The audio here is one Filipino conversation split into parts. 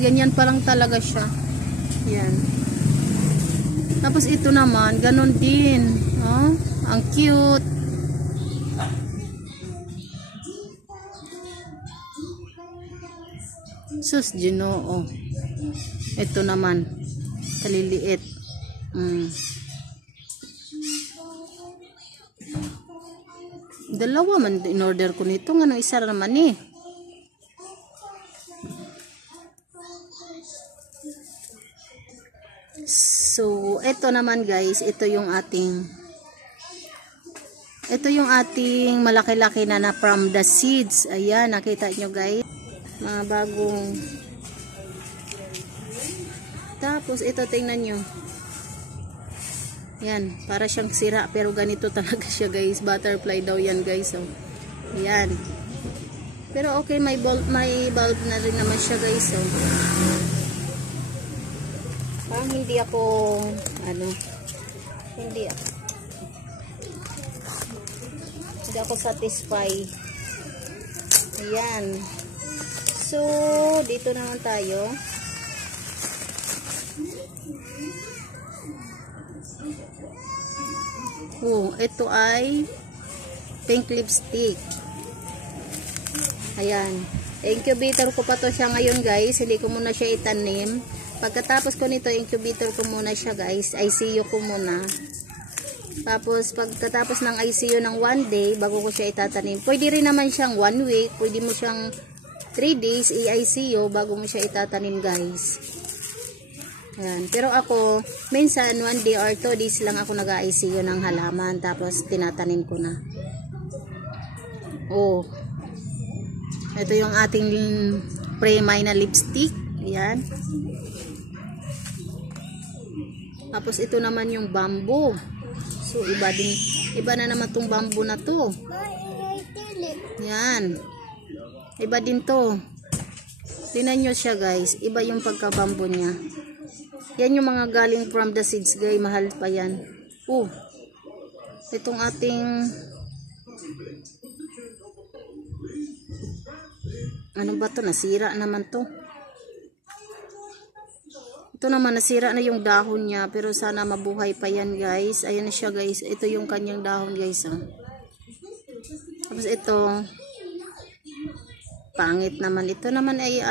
Ganyan pa lang talaga siya. Yan. Tapos ito naman, ganon din. Oh, ang cute. Sus, Ginoo. Ito naman, kaliliit. Dalawa man in order ko nito. Ano, isa naman eh. So, ito naman guys, ito yung ating malaki-laki na from the seeds. Ayan, nakita nyo guys. Mga bagong. Tapos, ito tingnan nyo. Yan, para siyang sira. Pero ganito talaga siya guys. Butterfly daw yan guys. So, ayan. Pero okay, may bulb na rin naman siya guys. So, parang hindi ako satisfied. Ayan. So, dito naman tayo. Ito ay pink lipstick. Ayan. Incubator ko pa to siya ngayon guys. Hindi ko muna siya itanim. Pagkatapos ko nito, incubator ko muna siya guys. ICU ko muna. Tapos, pagkatapos ng ICU ng 1 day, bago ko siya itatanim. Pwede rin naman siyang 1 week. Pwede mo siyang 3 days i-ICU bago mo siya itatanim guys. Ayan. Pero ako, minsan 1 day or 2 days lang ako nag-ICU ng halaman. Tapos, tinatanim ko na. Ito yung ating pre-may na lipstick. Ayan. Tapos, ito naman yung bamboo. So, iba na naman tong bamboo na to. Yan. Iba din to. Tingnan nyo siya guys. Iba yung pagka-bamboo niya. Yan yung mga galing from the seeds guys. Mahal pa yan. Itong ating ano ba to? Nasira naman to. Ito naman, nasira na yung dahon niya. Pero sana mabuhay pa yan, guys. Ayan na siya, guys. Ito yung kanyang dahon, guys. Tapos ito, pangit naman. Ito naman ay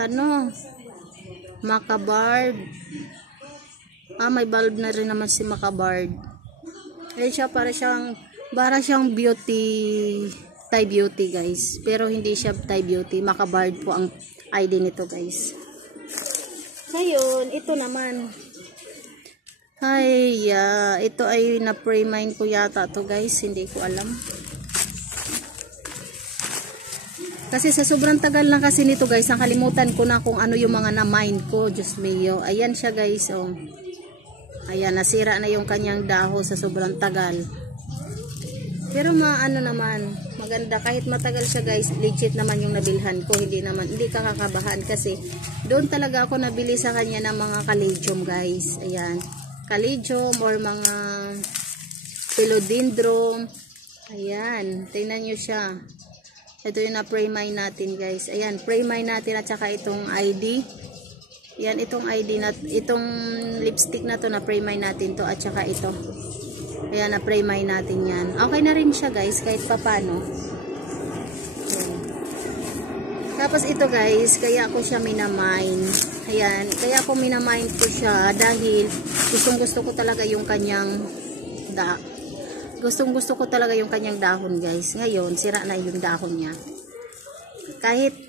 Macabard. May bulb na rin naman si Macabard. Ayan siya, para siyang beauty, Thai beauty, guys. Pero hindi siya Thai beauty. Macabard po ang ID nito, guys. Ngayon, ito naman. Ito ay na-pre-mine ko yata to guys. Hindi ko alam. Kasi sa sobrang tagal na kasi nito guys, nakalimutan ko na kung ano yung mga na-mine ko. Diyos mio. Ayan siya guys. Ayan, nasira na yung kanyang dahon sa sobrang tagal. Pero naman, maganda. Kahit matagal siya guys, legit naman yung nabilhan ko. Hindi ka kakabahan kasi doon talaga ako nabili sa kanya ng mga caladium guys. Ayan. Caladium or mga philodendron. Ayan. Tingnan nyo siya. Ito yung na-pre-mine natin guys. Ayan. Pre-mine natin at saka itong ID. Ayan. Itong ID itong lipstick na to na-pre-mine natin to at saka ito. Ayan, na-pre-mine natin yan. Okay na rin siya guys, kahit papano. Tapos ito guys, kaya ako siya minamine. Ayan, kaya ako minamine ko siya dahil gustong-gusto ko talaga yung kanyang dahon guys. Ngayon, sira na yung dahon niya. Kahit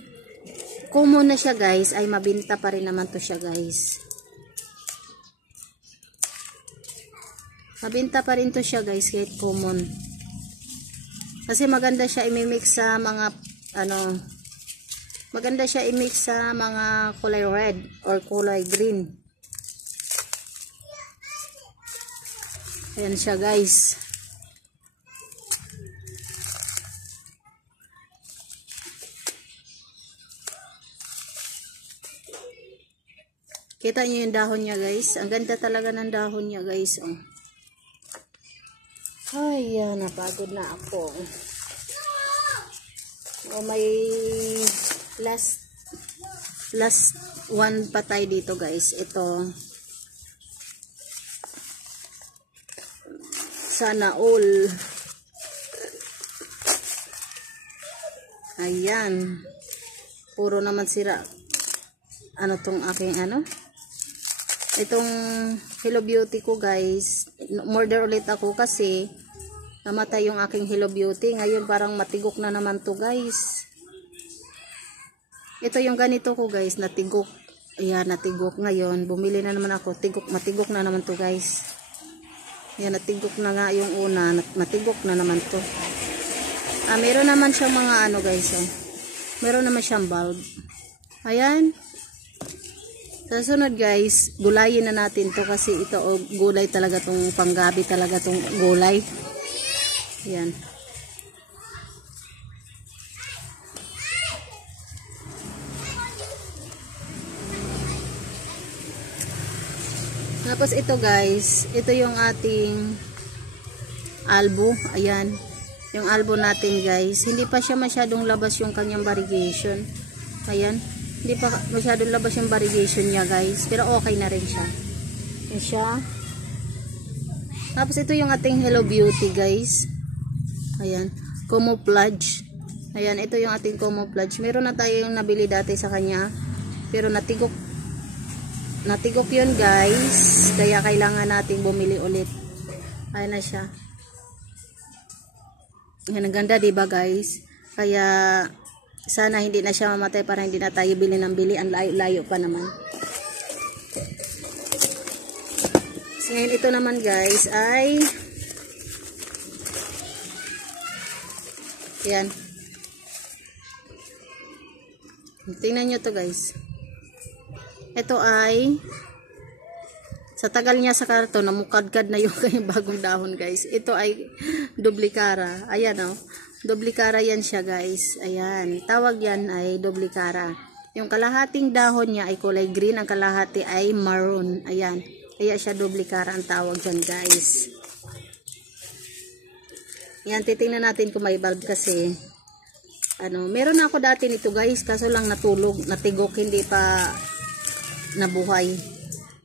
common na siya guys, ay mabinta pa rin naman to siya guys. Mabinta pa rin to siya guys, kahit common. Kasi maganda siya i-mix sa mga maganda siya i-mix sa mga kulay red or kulay green. Ayan siya guys. Kita niyo yung dahon niya guys. Ang ganda talaga ng dahon niya guys. Ay, napagod na ako. May last one patay dito guys. Ito. Sana all. Ayan. Puro naman sira. Ano tong aking ano? Itong Hello Beauty ko guys. Murder ulit ako kasi namatay yung aking Hello Beauty. Ngayon parang matigok na naman to guys. Ito yung ganito ko guys. Natigok. Ayan, natigok. Ngayon, bumili na naman ako. Matigok na naman to guys. Ayan, natigok na nga yung una. Matigok na naman to. Meron naman siyang mga ano guys. Meron naman siyang bulb. Ayan. Sa sunod guys, gulayin na natin to kasi ito gulay talaga tong panggabi talaga tong gulay. Ayan. Tapos ito guys, ito yung ating albo. Ayan. Yung albo natin guys. Hindi pa siya masyadong labas yung kanyang variegation. Ayan. Hindi pa masyadong labas yung variegation niya guys. Pero okay na rin siya. Ayan siya. Tapos ito yung ating Hello Beauty guys. Ayan. Camouflage. Ayan. Ito yung ating camouflage. Meron na tayong nabili dati sa kanya. Pero natigok. Natigok yun guys. Kaya kailangan nating bumili ulit. Ayan na siya. Ayan. Ang ganda diba guys. Kaya sana hindi na siya mamatay para hindi na tayo bili ng bili. Ang layo-layo pa naman. So, ngayon ito naman guys ay yan. Tingnan nyo to guys. Ito ay sa tagal niya sa karton namukadkad na yung kanyang bagong dahon guys. Ito ay dublikara. Ayan o. Dublikara yan siya guys. Ayan. Tawag yan ay dublikara. Yung kalahating dahon niya ay kulay green. Ang kalahati ay maroon. Ayan. Kaya siya dublikara ang tawag dyan guys. Yan. Titingnan natin kung may bulb kasi. Ano. Meron ako dati nito guys. Kaso lang natulog. Natigok. Hindi pa nabuhay.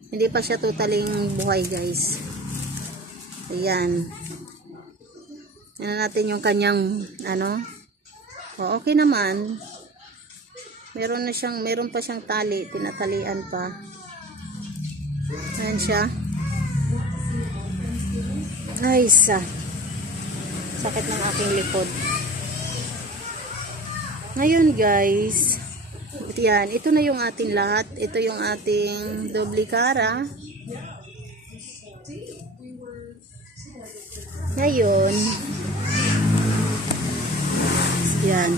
Hindi pa siya totaling buhay guys. Ayan. Yan natin yung kanyang ano. O, okay naman. Meron pa siyang tali, tinatalian pa. Ayan siya. Ay, sakit ng aking likod. Ngayon guys, yan, ito na yung ating lahat. Ito yung ating dublikara. Ngayon, yan.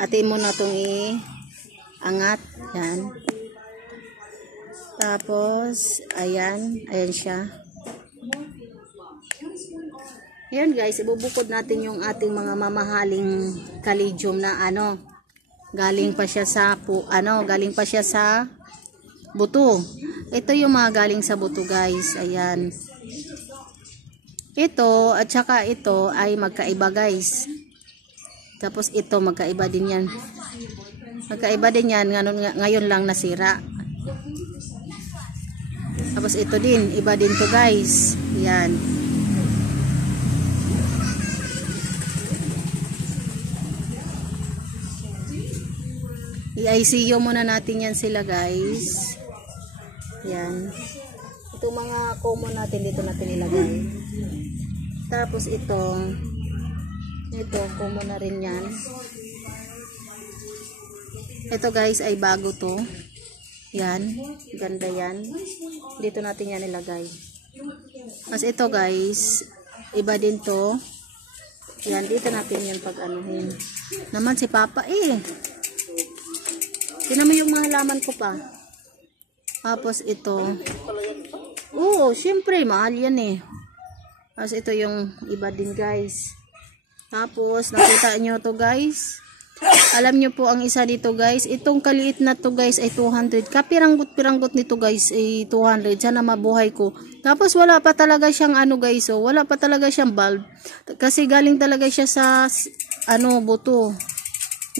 Atin mo na itong i-angat. Yan. Tapos, ayan. Ayan siya. Ayan guys, ibubukod natin yung ating mga mamahaling kalidium na ano. Galing pa siya sa galing pa siya sa buto. Ito yung mga galing sa buto guys. Ayan. Ito at saka ito ay magkaiba guys. Tapos ito magkaiba din yan. Magkaiba din yan. Ngayon lang nasira. Tapos ito din. Iba din to guys. Ayan. I-ICU muna natin yan sila guys. Yan. Ito mga common natin dito natin ilagay. Tapos ito common na rin yan. Ito guys ay bago to. Yan. Ganda yan. Dito natin yan ilagay. Mas ito guys, iba din to. Yan. Dito natin yan pag-anuhin. Naman si Papa Tingnan mo yung mga halaman ko pa. Tapos ito. Oo, syempre mahal yan Tapos ito yung iba din guys. Tapos nakita nyo to guys. Alam nyo po ang isa dito guys. Itong kaliit na to guys ay 200. Kapiranggot nito guys ay 200. Sana mabuhay ko. Tapos wala pa talaga siyang guys. Wala pa talaga siyang bulb. Kasi galing talaga siya sa buto.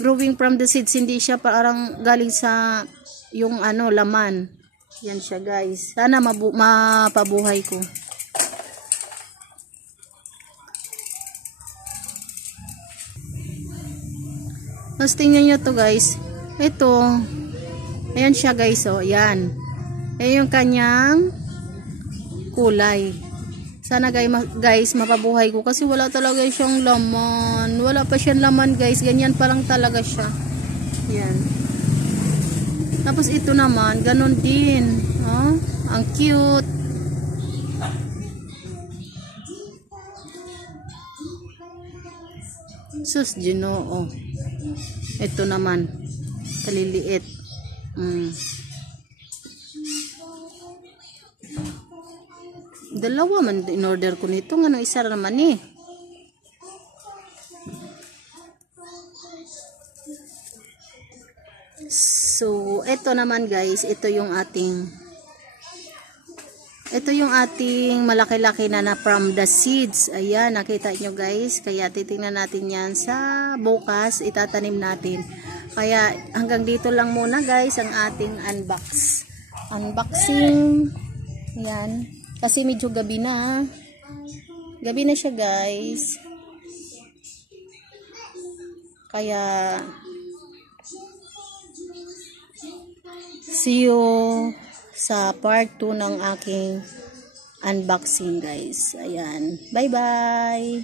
growing from the seeds, hindi siya parang galing sa yung ano, laman. Yan siya guys. Sana mapabuhay ko. Tapos tingnan nyo to guys. Ito. Ayan siya guys. Oh, yan. Ayan yung kanyang kulay. Sana guys mapabuhay ko. Kasi wala talaga siyang laman. Wala pa siyang laman guys. Ganyan pa lang talaga siya. Yan. Tapos ito naman. Ganon din. Oh, ang cute. Sus, Ginoo. Ito naman. Kaliliit. Dalawa man in order ko nito. Nga isa naman eh. So, ito naman guys. Ito yung ating malaki-laki na from the seeds. Ayan, nakita nyo guys. Kaya titingnan natin yan sa bukas. Itatanim natin. Kaya hanggang dito lang muna guys ang ating unboxing. Ayan. Kasi medyo gabi na. Gabi na siya guys. Kaya see you sa part 2 ng aking unboxing guys. Ayan. Bye bye.